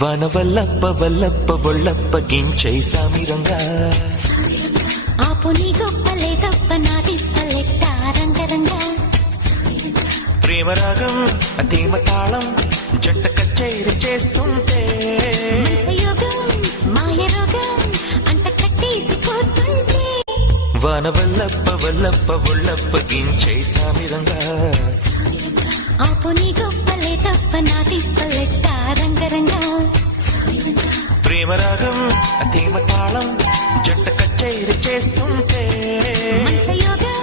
వన వల్లప్ప వల్లప్ప ఒళ్ళప్ప గించై సామిరంగా ఆపు నీ గొప్పలే తప్ప నా తిప్పలెట్ట రంగరంగా ప్రేమరాగం అతీమ తాళం జంట కచేరి చేస్తుంటే యోగం మాయ రోగం అంట కట్టేసిపోతుంటే వన వల్లప్ప వల్లప్ప ఒళ్ళప్ప గించై సామిరంగా ఆపు నీ గొప్పలే తప్ప నా తిప్పలెట్ట రంగరంగా ప్రేమరాగం అతీమ తాళం జంట కచేరి చేస్తుంటే యోగం